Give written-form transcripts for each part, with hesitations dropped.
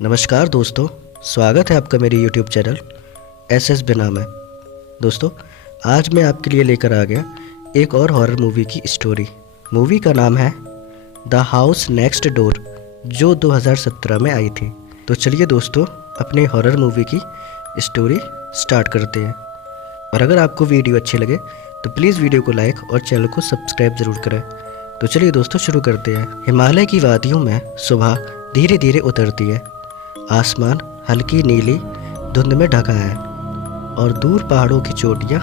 नमस्कार दोस्तों, स्वागत है आपका मेरे YouTube चैनल SS बिना में। दोस्तों, आज मैं आपके लिए लेकर आ गया एक और हॉरर मूवी की स्टोरी। मूवी का नाम है द हाउस नेक्स्ट डोर, जो 2017 में आई थी। तो चलिए दोस्तों, अपने हॉरर मूवी की स्टोरी स्टार्ट करते हैं। और अगर आपको वीडियो अच्छी लगे तो प्लीज़ वीडियो को लाइक और चैनल को सब्सक्राइब ज़रूर करें। तो चलिए दोस्तों, शुरू करते हैं। हिमालय की वादियों में सुबह धीरे धीरे उतरती है। आसमान हल्की नीली धुंध में ढका है और दूर पहाड़ों की चोटियाँ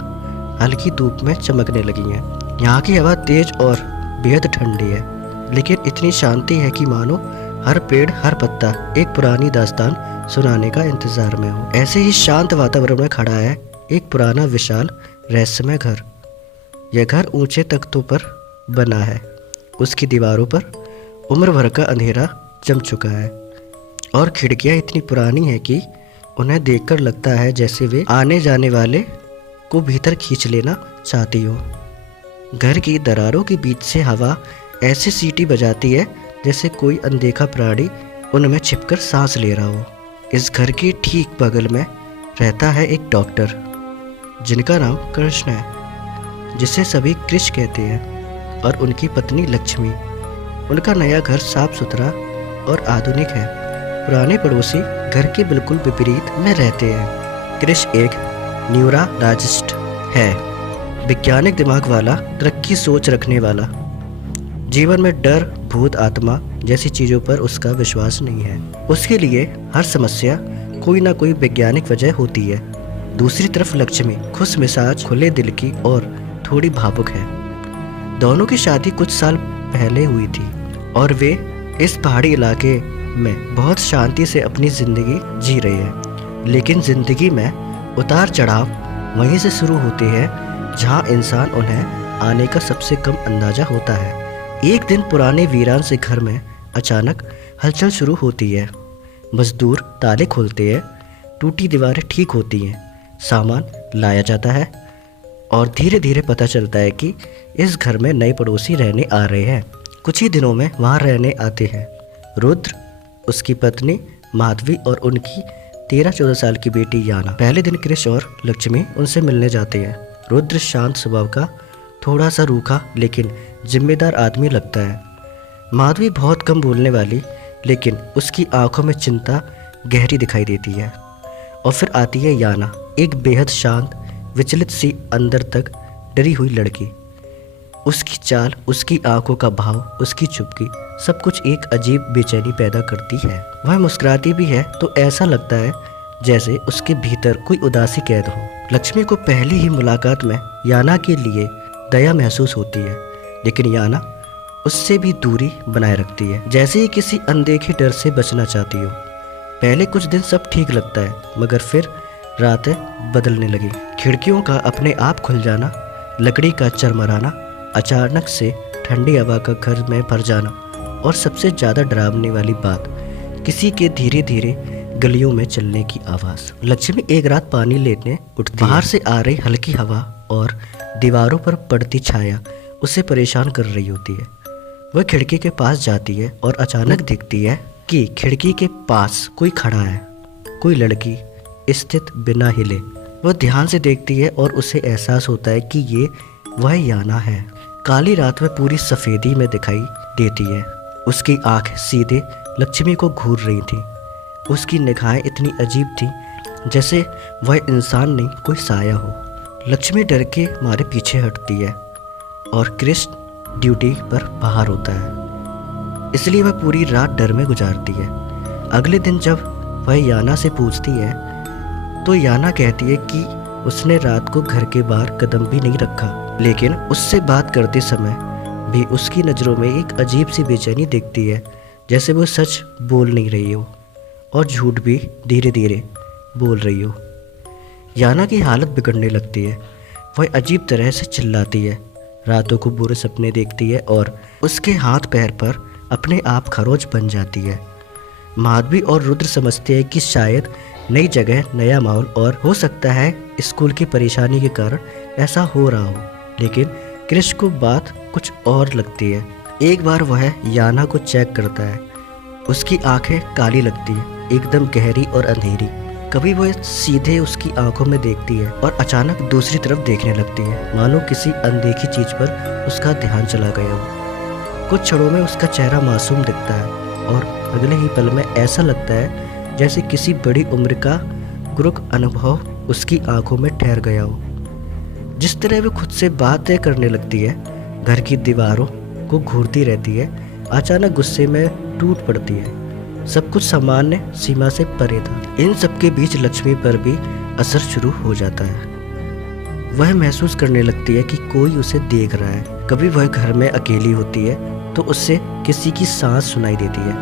हल्की धूप में चमकने लगी हैं। यहाँ की हवा तेज और बेहद ठंडी है, लेकिन इतनी शांति है कि मानो हर पेड़ हर पत्ता एक पुरानी दास्तान सुनाने का इंतजार में हो। ऐसे ही शांत वातावरण में खड़ा है एक पुराना विशाल रहस्यमय घर। यह घर ऊंचे तख्तों पर बना है। उसकी दीवारों पर उम्र भर का अंधेरा जम चुका है और खिड़कियां इतनी पुरानी हैं कि उन्हें देखकर लगता है जैसे वे आने जाने वाले को भीतर खींच लेना चाहती हो। घर की दरारों के बीच से हवा ऐसे सीटी बजाती है जैसे कोई अनदेखा प्राणी उनमें छिपकर सांस ले रहा हो। इस घर के ठीक बगल में रहता है एक डॉक्टर जिनका नाम कृष्ण है, जिसे सभी कृष कहते हैं, और उनकी पत्नी लक्ष्मी। उनका नया घर साफ सुथरा और आधुनिक है। पुराने पड़ोसी घर के बिल्कुल विपरीत में रहते हैं। कृष एक न्यूरोलॉजिस्ट है, वैज्ञानिक दिमाग वाला, तरक्की सोच रखने वाला। जीवन में डर, भूत, आत्मा जैसी चीज़ों पर उसका विश्वास नहीं है। उसके लिए हर समस्या कोई ना कोई वैज्ञानिक वजह होती है। दूसरी तरफ लक्ष्मी खुश मिजाज, खुले दिल की और थोड़ी भावुक है। दोनों की शादी कुछ साल पहले हुई थी और वे इस पहाड़ी इलाके में बहुत शांति से अपनी ज़िंदगी जी रहे हैं। लेकिन ज़िंदगी में उतार चढ़ाव वहीं से शुरू होते हैं जहां इंसान उन्हें आने का सबसे कम अंदाज़ा होता है। एक दिन पुराने वीरान से घर में अचानक हलचल शुरू होती है। मजदूर ताले खोलते हैं, टूटी दीवारें ठीक होती हैं, सामान लाया जाता है और धीरे धीरे पता चलता है कि इस घर में नए पड़ोसी रहने आ रहे हैं। कुछ ही दिनों में वहाँ रहने आते हैं रुद्र, उसकी पत्नी माधवी और उनकी 13-14 साल की बेटी याना। पहले दिन कृष और लक्ष्मी उनसे मिलने जाते हैं। रुद्र शांत स्वभाव का, थोड़ा सा रूखा लेकिन जिम्मेदार आदमी लगता है। माधवी बहुत कम बोलने वाली, लेकिन उसकी आंखों में चिंता गहरी दिखाई देती है। और फिर आती है याना, एक बेहद शांत, विचलित सी, अंदर तक डरी हुई लड़की। उसकी चाल, उसकी आंखों का भाव, उसकी चुप्पी, सब कुछ एक अजीब बेचैनी पैदा करती है। वह मुस्कुराती भी है तो ऐसा लगता है जैसे उसके भीतर कोई उदासी कैद हो। लक्ष्मी को पहली ही मुलाकात में याना के लिए दया महसूस होती है, लेकिन याना उससे भी दूरी बनाए रखती है, जैसे ही किसी अनदेखे डर से बचना चाहती हो। पहले कुछ दिन सब ठीक लगता है, मगर फिर रातें बदलने लगी। खिड़कियों का अपने आप खुल जाना, लकड़ी का चरमराना, अचानक से ठंडी हवा का घर में भर जाना, और सबसे ज़्यादा डरावने वाली बात, किसी के धीरे धीरे गलियों में चलने की आवाज़। लक्ष्मी एक रात पानी लेने उठती है। बाहर से आ रही हल्की हवा और दीवारों पर पड़ती छाया उसे परेशान कर रही होती है। वह खिड़की के पास जाती है और अचानक दिखती है कि खिड़की के पास कोई खड़ा है, कोई लड़की स्थित बिना हिले। वह ध्यान से देखती है और उसे एहसास होता है कि ये वह याना है। काली रात में पूरी सफ़ेदी में दिखाई देती है। उसकी आंखें सीधे लक्ष्मी को घूर रही थी। उसकी निगाहें इतनी अजीब थी जैसे वह इंसान नहीं, कोई साया हो। लक्ष्मी डर के मारे पीछे हटती है और कृष्ण ड्यूटी पर बाहर होता है, इसलिए वह पूरी रात डर में गुजारती है। अगले दिन जब वह याना से पूछती है तो याना कहती है कि उसने रात को घर के बाहर कदम भी नहीं रखा, लेकिन उससे बात करते समय भी उसकी नज़रों में एक अजीब सी बेचैनी दिखती है, जैसे वो सच बोल नहीं रही हो और झूठ भी धीरे धीरे बोल रही हो। याना की हालत बिगड़ने लगती है। वह अजीब तरह से चिल्लाती है, रातों को बुरे सपने देखती है और उसके हाथ पैर पर अपने आप खरोच बन जाती है। माधवी और रुद्र समझते हैं कि शायद नई जगह, नया माहौल और हो सकता है स्कूल की परेशानी के कारण ऐसा हो रहा हो, लेकिन कृष को बात कुछ और लगती है। एक बार वह याना को चेक करता है। उसकी आंखें काली लगती हैं, एकदम गहरी और अंधेरी। कभी वह सीधे उसकी आंखों में देखती है और अचानक दूसरी तरफ देखने लगती है, मानो किसी अनदेखी चीज पर उसका ध्यान चला गया हो। कुछ क्षणों में उसका चेहरा मासूम दिखता है और अगले ही पल में ऐसा लगता है जैसे किसी बड़ी उम्र का क्रूर अनुभव उसकी आंखों में ठहर गया हो। जिस तरह वह खुद से बातें करने लगती है, घर की दीवारों को घूरती रहती है, अचानक गुस्से में टूट पड़ती है। सब कुछ सामान्य सीमा से परे था। इन सब के बीच लक्ष्मी पर भी असर शुरू हो जाता है। वह महसूस करने लगती है कि कोई उसे देख रहा है। कभी वह घर में अकेली होती है तो उससे किसी की सांस सुनाई देती है,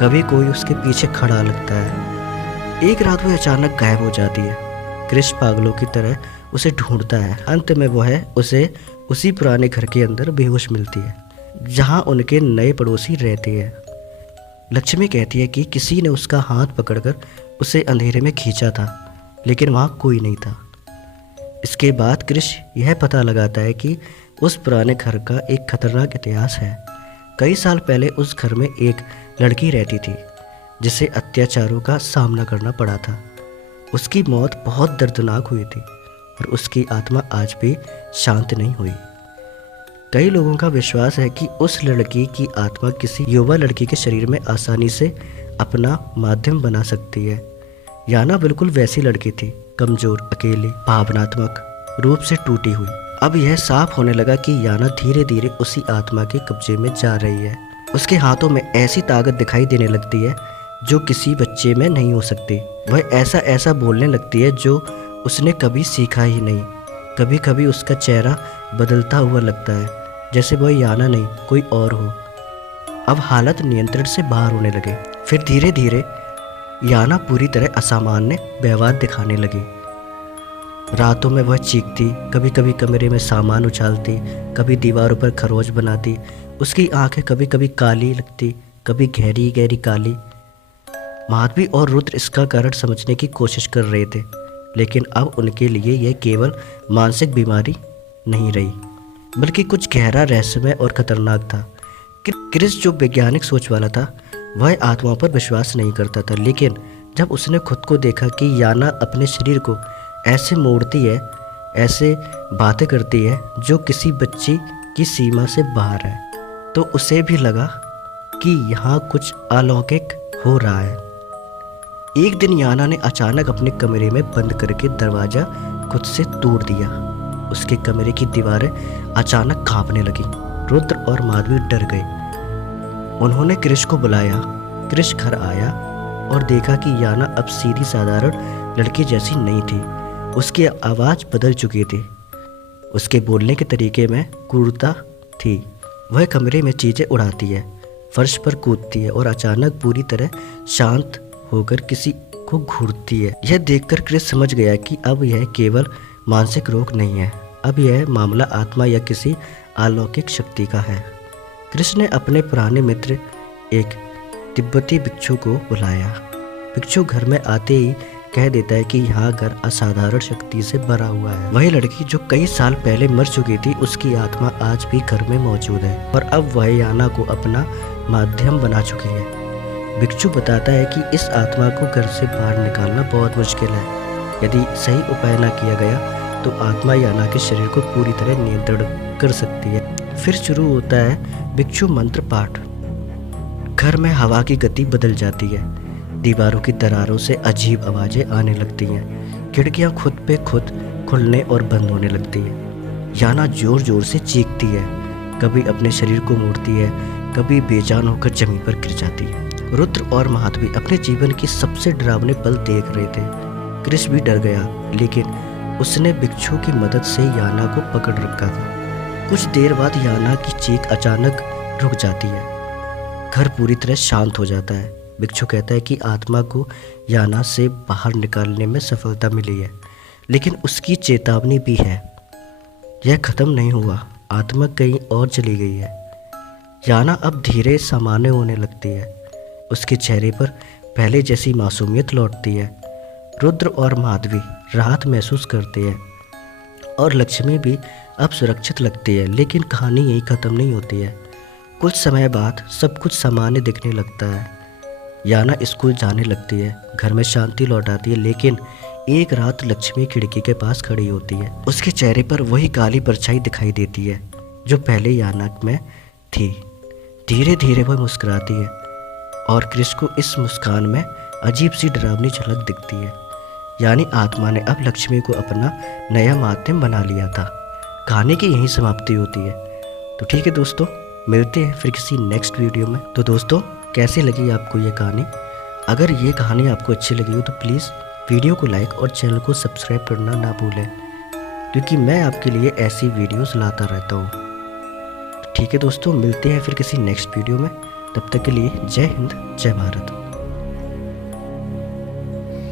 कभी कोई उसके पीछे खड़ा लगता है। एक रात वह अचानक गायब हो जाती है। क्रिश पागलों की तरह उसे ढूंढता है। अंत में वह उसे उसी पुराने घर के अंदर बेहोश मिलती है जहां उनके नए पड़ोसी रहते हैं। लक्ष्मी कहती है कि किसी ने उसका हाथ पकड़कर उसे अंधेरे में खींचा था, लेकिन वहाँ कोई नहीं था। इसके बाद क्रिश यह पता लगाता है कि उस पुराने घर का एक खतरनाक इतिहास है। कई साल पहले उस घर में एक लड़की रहती थी जिसे अत्याचारों का सामना करना पड़ा था। उसकी मौत बहुत दर्दनाक हुई थी और उसकी आत्मा आज भी शांत नहीं हुई। कई लोगों का विश्वास है कि उस लड़की की आत्मा किसी युवा लड़की के शरीर में आसानी से अपना माध्यम बना सकती है। याना बिल्कुल वैसी लड़की थी, कमजोर, अकेली, भावनात्मक रूप से टूटी हुई। अब यह साफ होने लगा कि याना धीरे धीरे उसी आत्मा के कब्जे में जा रही है। उसके हाथों में ऐसी ताकत दिखाई देने लगती है जो किसी बच्चे में नहीं हो सकती। वह ऐसा ऐसा बोलने लगती है जो उसने कभी सीखा ही नहीं। कभी कभी उसका चेहरा बदलता हुआ लगता है, जैसे वह याना नहीं कोई और हो। अब हालत नियंत्रण से बाहर होने लगे। फिर धीरे धीरे याना पूरी तरह असामान्य व्यवहार दिखाने लगी। रातों में वह चीखती, कभी कभी कमरे में सामान उछालती, कभी दीवारों पर खरोच बनाती। उसकी आंखें कभी कभी काली लगती, कभी गहरी गहरी काली। माधवी और रुद्र इसका कारण समझने की कोशिश कर रहे थे, लेकिन अब उनके लिए यह केवल मानसिक बीमारी नहीं रही, बल्कि कुछ गहरा, रहस्यमय और खतरनाक था। क्रिस जो वैज्ञानिक सोच वाला था, वह आत्माओं पर विश्वास नहीं करता था, लेकिन जब उसने खुद को देखा कि याना अपने शरीर को ऐसे मोड़ती है, ऐसे बातें करती है जो किसी बच्ची की सीमा से बाहर है, तो उसे भी लगा कि यहाँ कुछ अलौकिक हो रहा है। एक दिन याना ने अचानक अपने कमरे में बंद करके दरवाज़ा खुद से तोड़ दिया। उसके कमरे की दीवारें अचानक कांपने लगी। रुद्र और माधवी डर गए। उन्होंने क्रिश को बुलाया। क्रिश घर आया और देखा कि याना अब सीधी साधारण लड़की जैसी नहीं थी। उसकी आवाज़ बदल चुकी थी। उसके बोलने के तरीके में क्रूरता थी। वह कमरे में चीज़ें उड़ाती है, फर्श पर कूदती है और अचानक पूरी तरह शांत होकर किसी को घूरती है। यह देखकर क्रिस समझ गया कि अब यह केवल मानसिक रोग नहीं है, अब यह मामला आत्मा या किसी अलौकिक शक्ति का है। क्रिस ने अपने पुराने मित्र एक तिब्बती भिक्षु को बुलाया। भिक्षु घर में आते ही कह देता है कि यहाँ घर असाधारण शक्ति से भरा हुआ है। वही लड़की जो कई साल पहले मर चुकी थी, उसकी आत्मा आज भी घर में मौजूद है और अब वह याना को अपना माध्यम बना चुकी है। भिक्षु बताता है कि इस आत्मा को घर से बाहर निकालना बहुत मुश्किल है। यदि सही उपाय न किया गया तो आत्मा याना के शरीर को पूरी तरह नियंत्रण कर सकती है। फिर शुरू होता है भिक्षु मंत्र पाठ। घर में हवा की गति बदल जाती है। दीवारों की दरारों से अजीब आवाज़ें आने लगती हैं। खिड़कियां खुद पे खुद खुलने और बंद होने लगती है। याना जोर जोर से चीखती है, कभी अपने शरीर को मोड़ती है, कभी बेजान होकर जमीन पर गिर जाती है। रुद्र और माधवी अपने जीवन की सबसे डरावने पल देख रहे थे। क्रिस भी डर गया, लेकिन उसने भिक्षु की मदद से याना को पकड़ रखा था। कुछ देर बाद याना की चीख अचानक रुक जाती है। घर पूरी तरह शांत हो जाता है। भिक्षु कहता है कि आत्मा को याना से बाहर निकालने में सफलता मिली है, लेकिन उसकी चेतावनी भी है। यह खत्म नहीं हुआ, आत्मा कहीं और चली गई है। याना अब धीरे सामान्य होने लगती है। उसके चेहरे पर पहले जैसी मासूमियत लौटती है। रुद्र और माधवी राहत महसूस करते हैं और लक्ष्मी भी अब सुरक्षित लगती है, लेकिन कहानी यही ख़त्म नहीं होती है। कुछ समय बाद सब कुछ सामान्य दिखने लगता है। याना स्कूल जाने लगती है, घर में शांति लौट आती है, लेकिन एक रात लक्ष्मी खिड़की के पास खड़ी होती है। उसके चेहरे पर वही काली परछाई दिखाई देती है जो पहले याना में थी। धीरे धीरे वह मुस्कुराती है और क्रिस को इस मुस्कान में अजीब सी डरावनी झलक दिखती है। यानी आत्मा ने अब लक्ष्मी को अपना नया माध्यम बना लिया था। कहानी की यहीं समाप्ति होती है। तो ठीक है दोस्तों, मिलते हैं फिर किसी नेक्स्ट वीडियो में। तो दोस्तों, कैसे लगी आपको ये कहानी? अगर ये कहानी आपको अच्छी लगी हो तो प्लीज़ वीडियो को लाइक और चैनल को सब्सक्राइब करना ना भूलें, क्योंकि मैं आपके लिए ऐसी वीडियोस लाता रहता हूँ। तो ठीक है दोस्तों, मिलते हैं फिर किसी नेक्स्ट वीडियो में। तब तक के लिए जय हिंद, जय भारत।